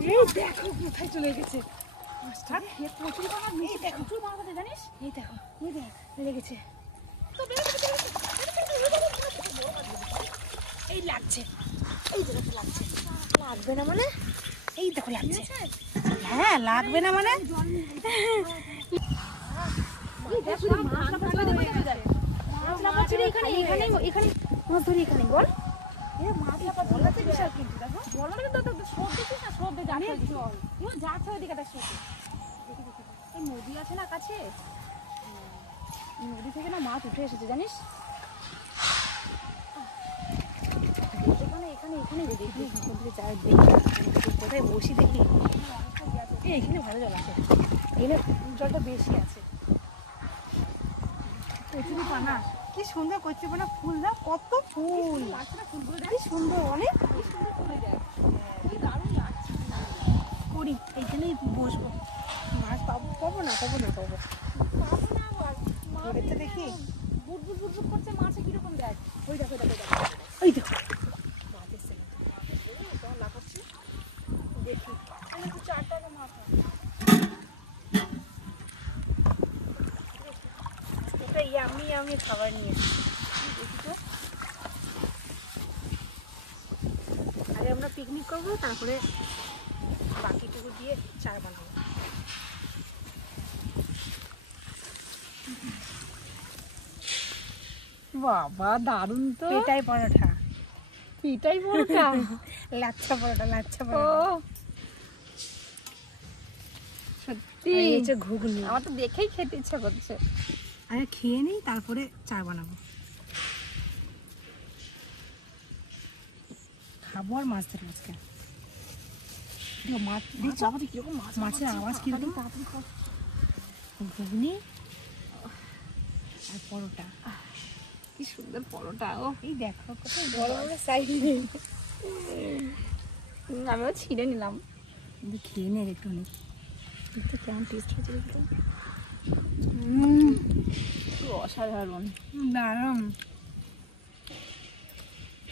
এই দেখো কোথায় চলে গেছে মাছটা। প্রচুর মাছ নেই, প্রচুর মাছ আছে জানিস। এই দেখো ওই দেখ লেগেছে। এই লাগছে, এই জায়গাটা লাগছে। লাগবে না মানে এই দেখো লাগছে। হ্যাঁ লাগবে না মানে মাছ ধরি এখানে বল। নদী আছে না কাছে, নদী থেকে না মাছ উঠে এসেছে জানিস। কোথায় বসি দেখি, এখানে ভালো জল আছে, এখানে জলটা বেশি আছে। কচুরি পানা কি সুন্দর, কচুরি পানা ফুল দাও, কত ফুল কি সুন্দর, অনেক সুন্দর ফুলে যায়, দারুণ লাগছে। করি এইখানেই বসবো, মাছ পাবো পাবো না পাবো না পাবো না দেখি বুট বুট বুট বুট করছে। মাছে কিরকম দেখ, ওই দেখো দেখো দেখো ওই দেখো মাছ এসছে, লাগাচ্ছি দেখি। চারটা মাছ এটা ইয়ামি ইয়ামি খাবার নিয়ে দেখি তো। আগে আমরা পিকনিক করবো, তারপরে বাকিটুকু দিয়ে চার বানাবো। বাবা দারুণ তো। এটাই পরোটা, এটাই পরোটা লাচ্ছা পরোটা, লাচ্ছা পরোটা সত্যি। ঘুগনি আমার তো দেখেই খেতে ইচ্ছা করছে। আরে খেয়ে নিই তারপরে চার বানাবো। খাবো আর মাছ ধরবো আজকে। মাছের আওয়াজ কিরকম, ঘুগনি আর পরোটা, কি সুন্দর পরোটা। ও এই দেখো কত বড় বড় সাইজ, আমিও ছিঁড়ে নিলাম। খেয়ে নে একটু, দেখতে কেমন টেস্ট হয়েছে একটু। অসাধারণ, দারুণ,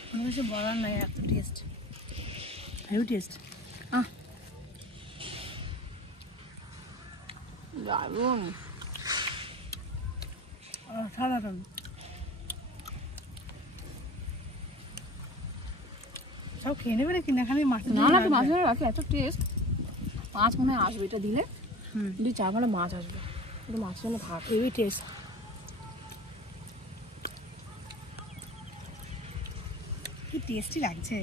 কোনো কিছু বলার নাই, এত টেস্ট, হেভি টেস্ট। দারুণ, অসাধারণ। সব খেয়ে নেবে নাকি না, খালি মাছ? না না, মাছ ধরে রাখি, এত টেস্ট। মাছ মনে হয় আসবে, এটা দিলে দুই চার ঘন্টা মাছ আসবে, কিন্তু মাছের জন্য ভাত হেভি টেস্ট। কি টেস্টি লাগছে।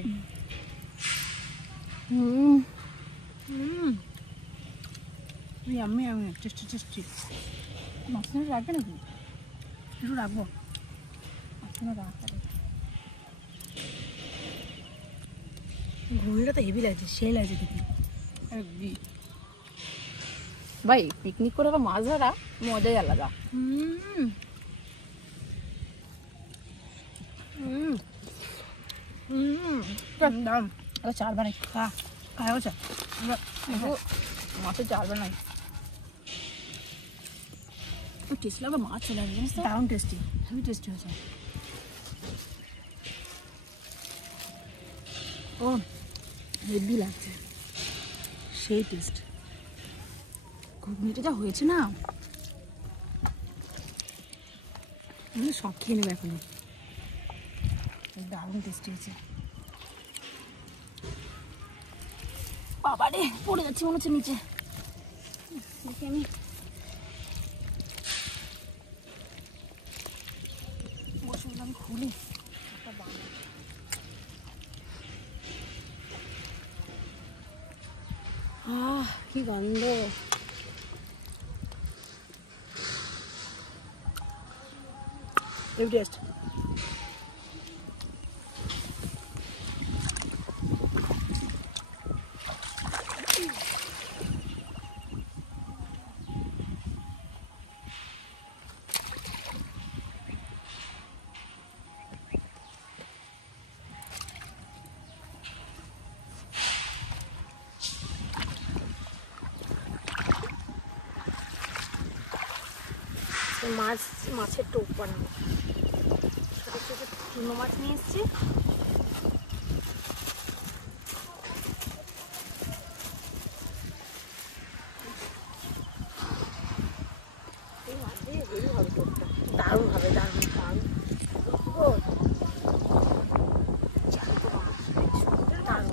আমি টেস্টি টেস্টি। মাছ রাখবে নাকি? একটু রাখবো, ঘুগনিটা তো হেভি লাগছে, সেই লাগছে দেখি। ভাই পিকনিক করে মাছ ধরা মজাই আলাদা। চার বানাই, মাছের চার বানাই, টেস্ট লাগবে। মাছ চলে আসবে, দারুণ টেস্টি, হেভি টেস্টি হয়েছে। ও হেভি লাগছে, সেই টেস্ট। ঘুগনিটা যা হয়েছে না, সব খেয়ে নেবে এখন, দারুণ টেস্টি হয়েছে। বাবা রে, পড়ে যাচ্ছি মনে হচ্ছে নিচে। দেখি আমি বসে আমি খুলি, কি গন্ধ। টেস্ট মাছের টোপ বানাবো। ছোটো ছোটো চুনো মাছ নিয়ে এসছি,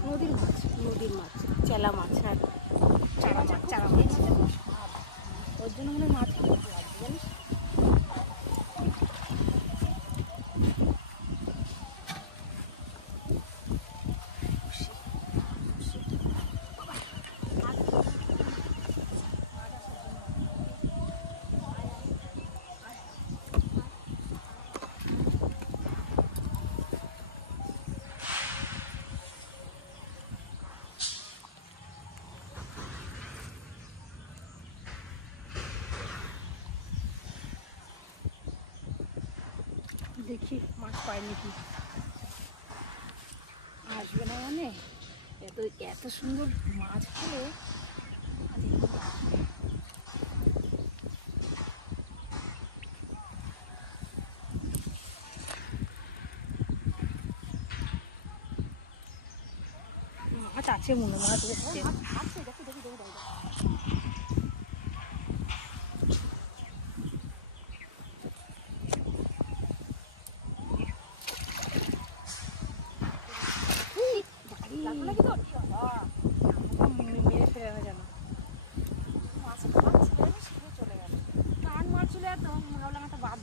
নদীর মাছ, নদীর মাছ, চেলা মাছ আর চারা মাছ, চারা মাছ। ওর জন্য মনে হয় মাছ লাগবে জানিস। দেখি মাছ পাই নাকি। আসবে না মানে এত এত সুন্দর মাছ পেলে মাছ আছে মনে, মাছ এসছে। মেরে ফেলে না যেন মাছ চলে গেল। কান মাছ চলে যেত, ভাবলাম একটা বাদ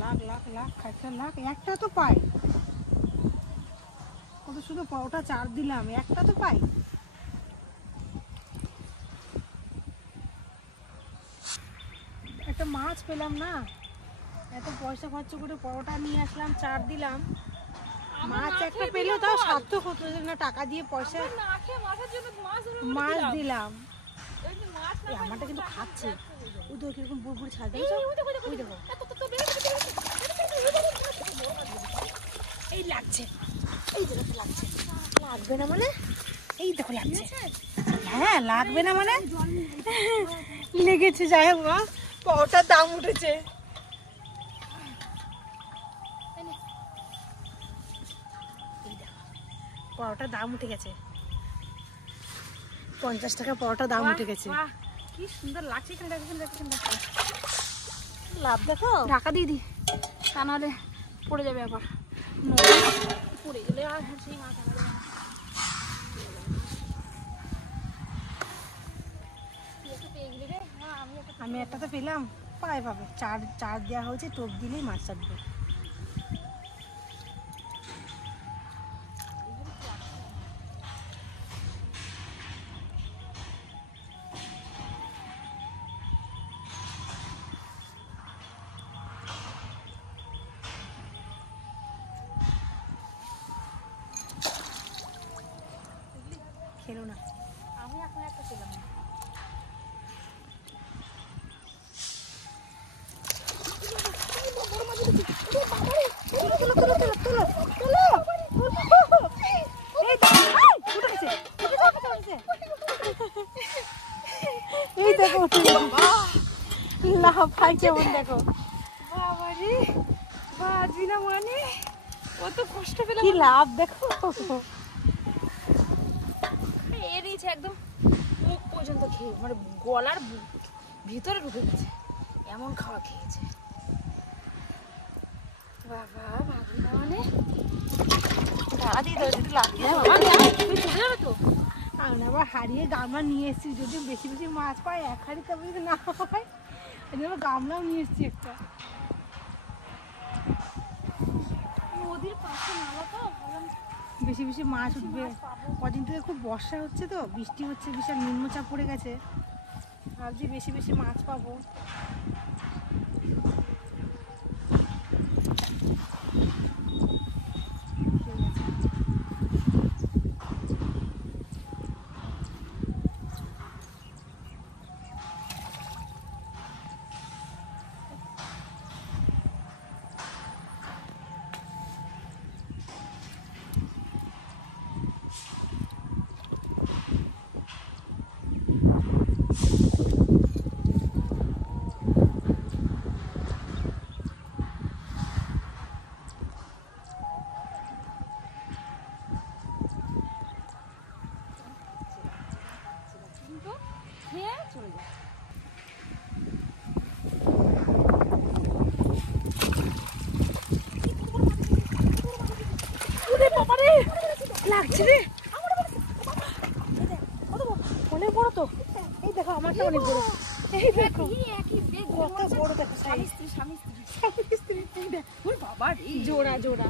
লাখ লাখ লাখ খাইতে লাখ একটা তো পাই। কত শুধু পাওটা চার দিলাম, একটা তো পাই। একটা মাছ পেলাম না, এত পয়সা খরচ করে পরোটা নিয়ে আসলাম, চার দিলাম, মাছ একটা পেলেও তাও সার্থক হতো না। টাকা দিয়ে পয়সা মাছ দিলাম। আমারটা কিন্তু খাচ্ছে, ওই তো কিরকম বুড়বুড়ি ছাড় দেখো। এই লাগছে, এই দেখো লাগছে। লাগবে না মানে এই দেখো লাগছে। হ্যাঁ লাগবে না মানে লেগেছে। যাই হোক মা, পাওয়াটার দাম উঠেছে। পাওয়াটার দাম উঠে গেছে, 50 টাকা পাওয়াটার দাম উঠে গেছে। কি সুন্দর লাগছে। লাভ দেখো, ঢাকা দিয়ে দি, তা নাহলে পড়ে যাবে আবার। পড়ে গেলে আর সেই মাছ আনা যাবে না। আমি একটা তো পেলাম, পায়ে পাবে। চার দেওয়া হয়েছে, টোপ দিলেই মাছ চাটবে। খেলো না, আমি এখন একটা পেলাম না। এই দেখো লাভ পাই কেমন দেখো। বাবারে বাজি না মানে কত কষ্ট পেলাম। কি লাভ দেখো, এড়িয়েছে একদম মুখ পর্যন্ত খেয়ে, মানে গলার ভিতরে ঢুকে গেছে, এমন খাওয়া খেয়েছে। বাবা ভাবি না মানে দাঁড়া দিয়ে দেবে যদি লাগবে তুমি চলে যাবে তো। আমি আবার হারিয়ে গামলা নিয়ে এসেছি, যদি বেশি বেশি মাছ পাই এক হাড়ি, তবে যদি না হয় গামলাও নিয়ে এসেছি একটা। নদীর পাশে নালা তো, বেশি বেশি মাছ উঠবে। কদিন থেকে খুব বর্ষা হচ্ছে তো, বৃষ্টি হচ্ছে, বিশাল নিম্নচাপ পড়ে গেছে, ভাবছি বেশি বেশি মাছ পাবো। দিয়ে চলে যায়। লাগছে রে, অনেক বড় তো। এই দেখো আমারটা অনেক বড়। এই দেখো কত বড়, দেখো স্বামী স্ত্রী ওই বাবা রে, জোড়া জোড়া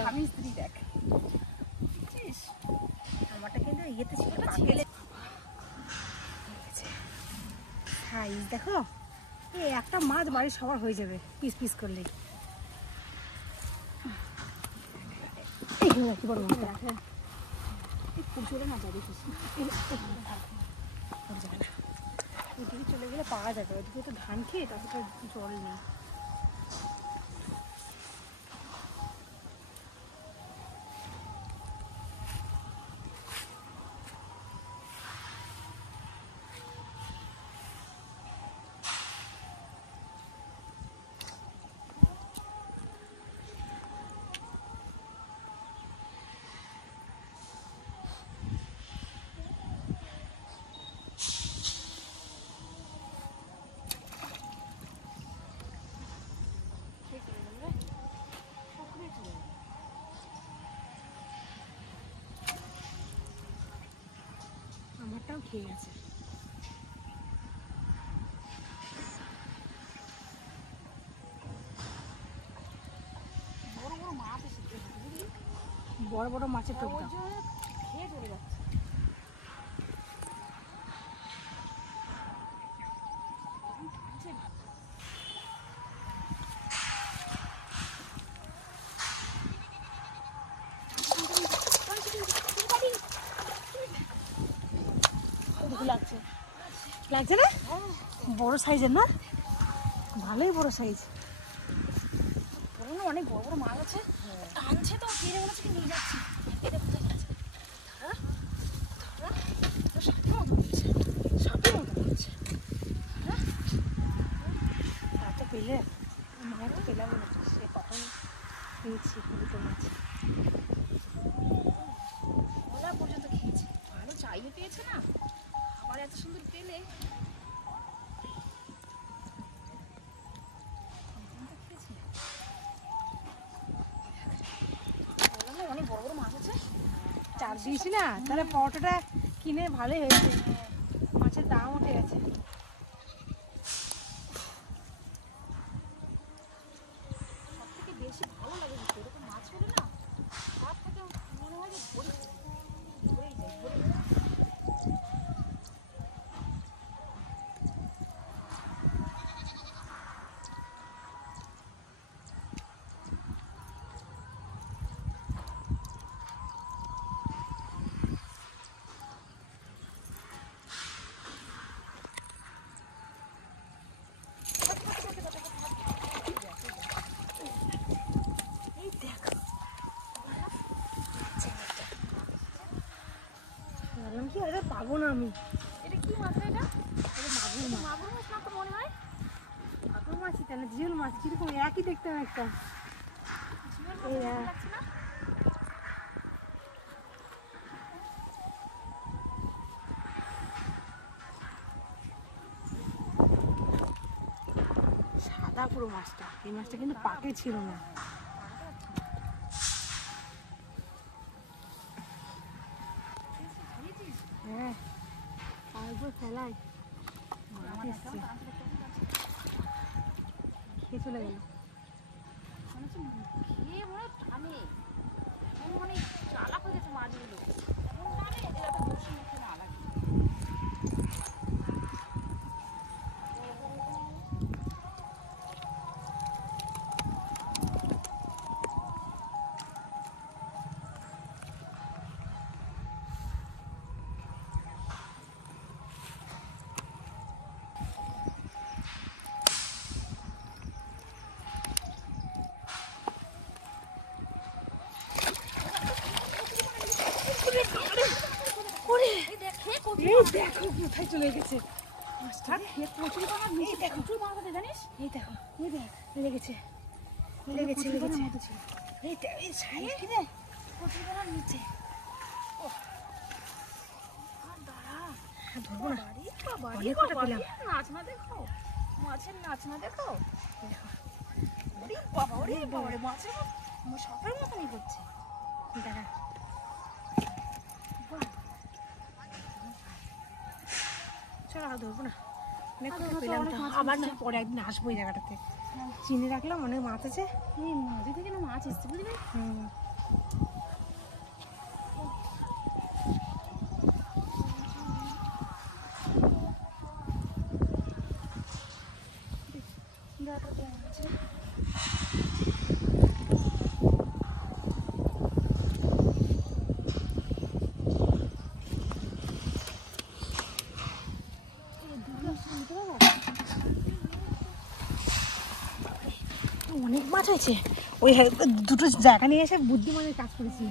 স্বামী স্ত্রী দেখ। আমারটা কিন্তু ইয়েতে ছিল, ছেলে সাইজ দেখো। এই একটা মাছ বাড়ির সবার হয়ে যাবে পিস পিস করলে। কি বড় মাছ রাখে, পুজোরে না যাবে কিছু ওইদিকে চলে গেলে পাওয়া যাবে। ওইদিকে তো ধান খেয়ে তারপরে জল নেই। আমারটাও খেয়ে গেছে। বড় বড় মাছ এসেছে, বড় বড় মাছের টোপ দাও। খেয়ে চলে যাচ্ছে। লাগছে লাগছে না, বড় সাইজের না, ভালোই বড় সাইজ। অনেক বড় বড় মাছ আছে, টানছে তো ফিরে মনে হচ্ছে নিয়ে যাচ্ছে। এটা কোথায় গেছে? সাপের মতো হচ্ছে, সাপের মতো হচ্ছে। এত পেলে মায়ের তো পেলাম না, সে কখন পেয়েছি দুটো মাছ। ওলা পর্যন্ত খেয়েছে, ভালো চাইও পেয়েছে না, আবার এত সুন্দর পেলে অনেক বড় বড় মাছ আছে। চার দিয়েছি না, তাহলে পরোটাটা কিনে ভালোই হয়েছে। মাছের দাম উঠে গেছে। সব থেকে বেশি ভালো লাগে এরকম মাছ হলে না, তার থেকে মনে হয় যে ধরেই যায়, ধরেই যায়। বললাম কি আরে পাবো না আমি। এটা কি মাছ রে? এটা মাগুর মাছ। মাগুর মাছ না তো মনে হয়। মাগুর মাছই তাহলে, জিওল মাছ কিরকম একই দেখতে একটা। এই লাগছে না? সাদা পুরো মাছটা, এই মাছটা কিন্তু পাকে ছিল না। হ্যাঁ আরেকবার ফেলাই খেয়ে চলে গেল। খেয়ে মনে টানে, মানে চালাক হয়ে গেছে মাছগুলো, এমন টানে যে যাতে বসে মুখে না লাগে। দেখো কোথায় চলে গেছে মাছটা। প্রচুর মাছ নিচে, প্রচুর মাছ আছে জানিস। এই দেখো, এই দেখ লেগেছে লেগেছে লেগেছে। এই সাইড কিরে প্রচুর মাছ নিচে। আর দাঁড়া, হ্যাঁ ধরবো না, বাড়ি অনেক কটা পেলাম। নাচ না দেখো, মাছের নাচ না দেখো। ওরে বাবা, ওরে বাবা রে, মাছের সাপের মতনই করছে। দেখা চলো আর ধরবো না, অনেক কটা পেলাম তো। আবার না পরে একদিন আসবো এই জায়গাটাতে, চিনে রাখলাম, অনেক মাছ আছে। এই নদী থেকে না মাছ এসছে বুঝলি। অনেক মাছ হয়েছে, ওই দুটো জায়গা নিয়ে এসে বুদ্ধিমানের কাজ করেছি।